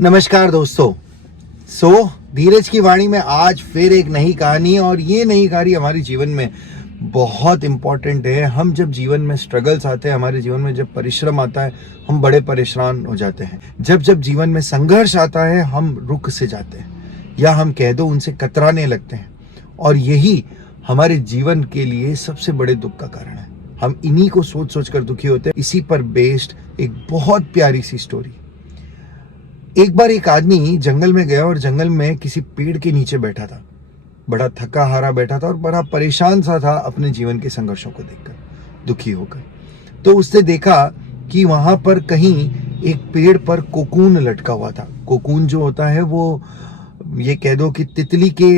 नमस्कार दोस्तों। धीरज की वाणी में आज फिर एक नई कहानी, और ये नई कहानी हमारे जीवन में बहुत इंपॉर्टेंट है। हम जब जीवन में स्ट्रगल्स आते हैं, हमारे जीवन में जब परिश्रम आता है, हम बड़े परेशान हो जाते हैं। जब जब जीवन में संघर्ष आता है, हम रुक से जाते हैं, या हम कह दो उनसे कतराने लगते हैं, और यही हमारे जीवन के लिए सबसे बड़े दुख का कारण है। हम इन्हीं को सोच सोच कर दुखी होते हैं। इसी पर बेस्ड एक बहुत प्यारी सी स्टोरी। एक बार एक आदमी जंगल में गया और जंगल में किसी पेड़ के नीचे बैठा था। बड़ा थका हारा बैठा था और बड़ा परेशान सा था अपने जीवन के संघर्षों को देखकर, दुखी होकर। तो उसने देखा कि वहां पर कहीं एक पेड़ पर कोकून लटका हुआ था। कोकून जो होता है वो ये कह दो कि तितली के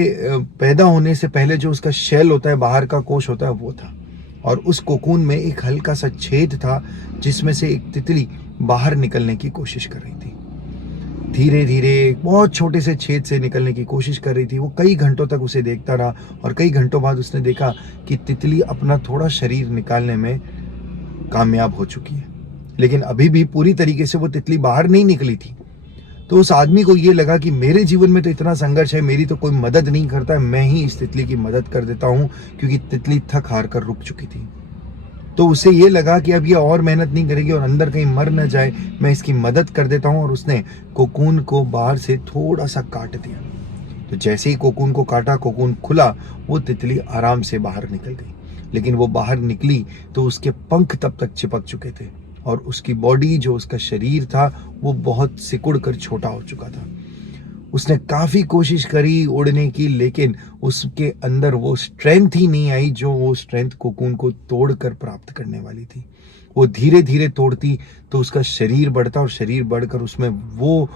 पैदा होने से पहले जो उसका शेल होता है, बाहर का कोश होता है, वो था। और उस कोकून में एक हल्का सा छेद था जिसमें से एक तितली बाहर निकलने की कोशिश कर रही थी। धीरे धीरे बहुत छोटे से छेद से निकलने की कोशिश कर रही थी। वो कई घंटों तक उसे देखता रहा, और कई घंटों बाद उसने देखा कि तितली अपना थोड़ा शरीर निकालने में कामयाब हो चुकी है, लेकिन अभी भी पूरी तरीके से वो तितली बाहर नहीं निकली थी। तो उस आदमी को ये लगा कि मेरे जीवन में तो इतना संघर्ष है, मेरी तो कोई मदद नहीं करता है, मैं ही इस तितली की मदद कर देता हूँ, क्योंकि तितली थक हार कर रुक चुकी थी। तो उसे ये लगा कि अब ये और मेहनत नहीं करेगी और अंदर कहीं मर न जाए, मैं इसकी मदद कर देता हूँ। और उसने कोकून को बाहर से थोड़ा सा काट दिया। तो जैसे ही कोकून को काटा, कोकून खुला, वो तितली आराम से बाहर निकल गई। लेकिन वो बाहर निकली तो उसके पंख तब तक चिपक चुके थे, और उसकी बॉडी, जो उसका शरीर था, वो बहुत सिकुड़ कर छोटा हो चुका था। उसने काफी कोशिश करी उड़ने की, लेकिन उसके अंदर वो स्ट्रेंथ ही नहीं आई जो वो स्ट्रेंथ कोकून को तोड़कर प्राप्त करने वाली थी। वो धीरे धीरे तोड़ती तो उसका शरीर बढ़ता, और शरीर बढ़कर उसमें वो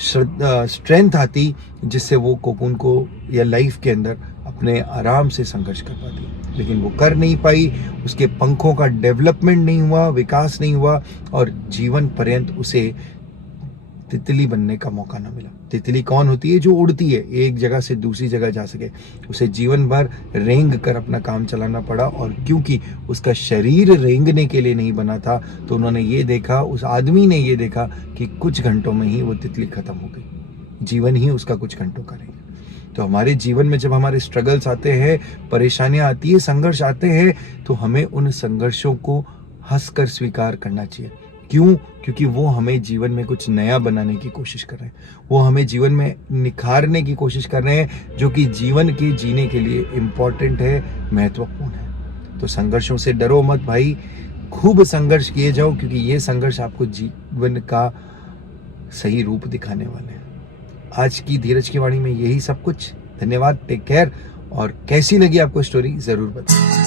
स्ट्रेंथ आती जिससे वो कोकून को या लाइफ के अंदर अपने आराम से संघर्ष कर पाती। लेकिन वो कर नहीं पाई। उसके पंखों का डेवलपमेंट नहीं हुआ, विकास नहीं हुआ, और जीवन पर्यंत उसे तितली बनने का मौका ना मिला। तितली कौन होती है? जो उड़ती है, एक जगह से दूसरी जगह जा सके। उसे जीवन भर रेंग कर अपना काम चलाना पड़ा, और क्योंकि उसका शरीर रेंगने के लिए नहीं बना था, तो उन्होंने ये देखा, उस आदमी ने ये देखा कि कुछ घंटों में ही वो तितली खत्म हो गई। जीवन ही उसका कुछ घंटों का रह गया। तो हमारे जीवन में जब हमारे स्ट्रगल्स आते हैं, परेशानियां आती है, संघर्ष आते हैं, तो हमें उन संघर्षों को हंसकर स्वीकार करना चाहिए। क्यों? क्योंकि वो हमें जीवन में कुछ नया बनाने की कोशिश कर रहे हैं। वो हमें जीवन में निखारने की कोशिश कर रहे हैं, जो कि जीवन के जीने के लिए इम्पोर्टेंट है, महत्वपूर्ण है। तो संघर्षों से डरो मत भाई, खूब संघर्ष किए जाओ, क्योंकि ये संघर्ष आपको जीवन का सही रूप दिखाने वाले हैं। आज की धीरज की वाणी में यही सब कुछ। धन्यवाद, टेक केयर। और कैसी लगी आपको स्टोरी, जरूर बताएं।